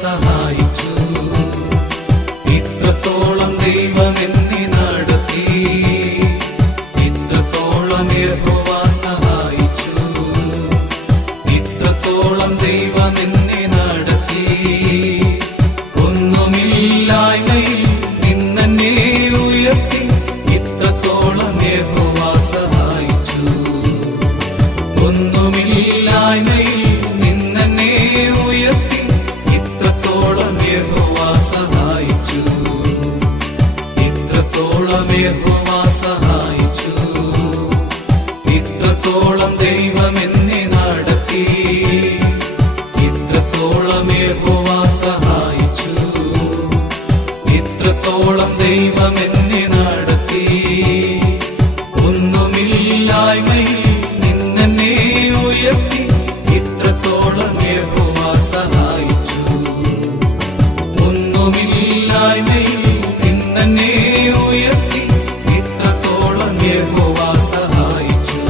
സഹായിച്ചു. ഇത്രത്തോളം ദൈവം എന്നെ നടത്തി, ഇത്രത്തോളം യഹോവ സഹായിച്ചു. ഇത്രത്തോളം ദൈവം എന്നെ നടത്തി. ഒന്നുമില്ലായ്മയിൽ നിന്നെ ഉയർത്തി, ഇത്രത്തോളം യഹോവ സഹായിച്ചു. ഒന്നുമില്ലായ്മയിൽ നിന്നെ ഉയർത്തി, ഇത്രത്തോളം യഹോവ സഹായിച്ചു. ഇത്രത്തോളം യഹോവ സഹായിച്ചു. ഇത്രത്തോളം ദൈവം എന്നെ നടത്തി, ഇത്രത്തോളം യഹോവ സഹായിച്ചു. ഇത്രത്തോളം ദൈവം എന്നെ നടത്തി. ഒന്നുമില്ലായ്മയിൽ നിന്നെ ഉയർത്തി, ഇത്രത്തോളം യഹോവ സഹായിച്ചു. ഒന്നുമില്ലായ്മയിൽ നിന്നെ ഉയർത്തി, ഇത്രത്തോളം യഹോവ സഹായിച്ചു.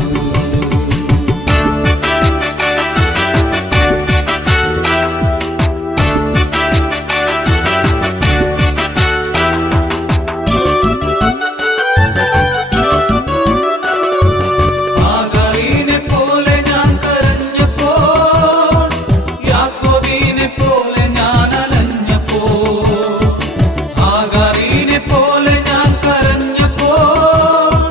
ആഗാരിനെ പോലെ ഞാൻ കരഞ്ഞപ്പോൾ, യാക്കോബിനെ പോലെ ഞാൻ അലഞ്ഞപ്പോൾ. ആഗാരിനെ പോലെ ഞാൻ കരഞ്ഞപ്പോൾ,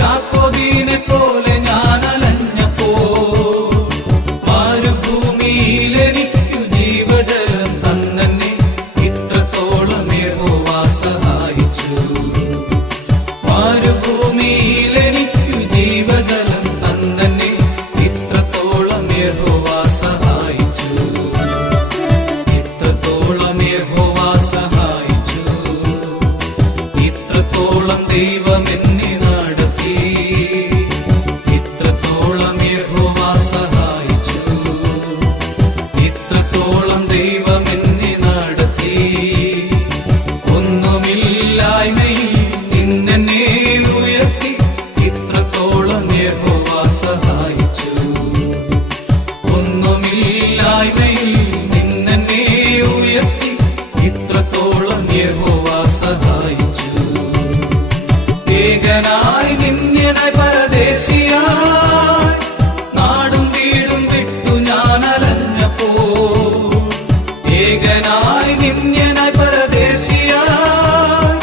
യാക്കോബിനെ പോലെ ഞാൻ അലഞ്ഞപ്പോൾ. മരുഭൂമിയിലെനിക്കു ജീവജലം തന്നെ, ഇത്രത്തോളം യഹോവ സഹായിച്ചു. മരുഭൂമിയിലെനിക്കു ജീവജലം തന്നെ, ഇത്രത്തോളം യഹോവ സഹായിച്ചു. ഇത്രത്തോളം യഹോവ സഹായിച്ചു. ഇത്രത്തോളം ദൈവം എന്നെ നടത്തി, ഇത്രത്തോളം യഹോവ സഹായിച്ചു. ഇത്രത്തോളം ദൈവം എന്നെ നടത്തി. ഒന്നുമില്ലായ്മയിൽ നിന്നെ ഉയർത്തി, ഇത്രത്തോളം യഹോവ സഹായിച്ചു. ഒന്നുമില്ലായ്മയിൽ നിന്നെ ഉയർത്തി, ഇത്രത്തോളം യഹോവ സഹായിച്ചു. ഏകനായി നിന്യനായി പരദേശിയായി, നാടും വീടും വിട്ടു ഞാൻ അലഞ്ഞപ്പോൾ. ഏകനായി നിന്യനായി പരദേശിയായി,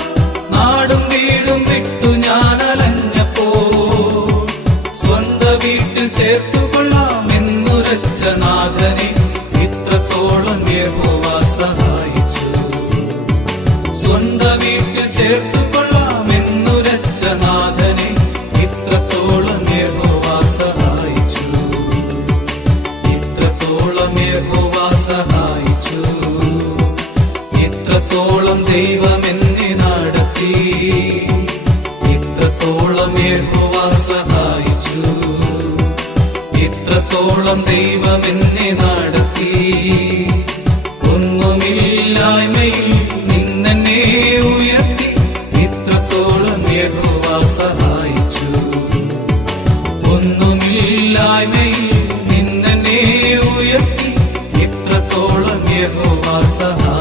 നാടും വീടും വിട്ടു ഞാൻ അലഞ്ഞപ്പോൾ. സ്വന്ത വീട്ടിൽ ചേർത്തുകൊള്ളാമെന്നുരച്ച നാഥനെ, ഇത്രത്തോളം യഹോവ സഹായിച്ചു. സ്വന്ത വീട്ടിൽ ചേർത്തുകൊള്ളാമെന്നുരച്ച നാഥനെ, ഇത്രത്തോളം യഹോവ സഹായിച്ചു. ഇത്രത്തോളം യഹോവ സഹായിച്ചു. ഇത്രത്തോളം ദൈവം എന്നെ നടത്തി, ഇത്രത്തോളം യഹോവ സഹായിച്ചു. ഇത്രത്തോളം ദൈവം എന്നെ നടത്തി. ഒന്നുമില്ലായ്മയിൽ നിന്നെ ഉയർത്തി, ഇത്രത്തോളം യഹോവ സഹായിച്ചു. ഒന്നുമില്ലായ്മയിൽ നിന്നെ ഉയർത്തി, ഇത്രത്തോളം യഹോവ സഹായിച്ചു.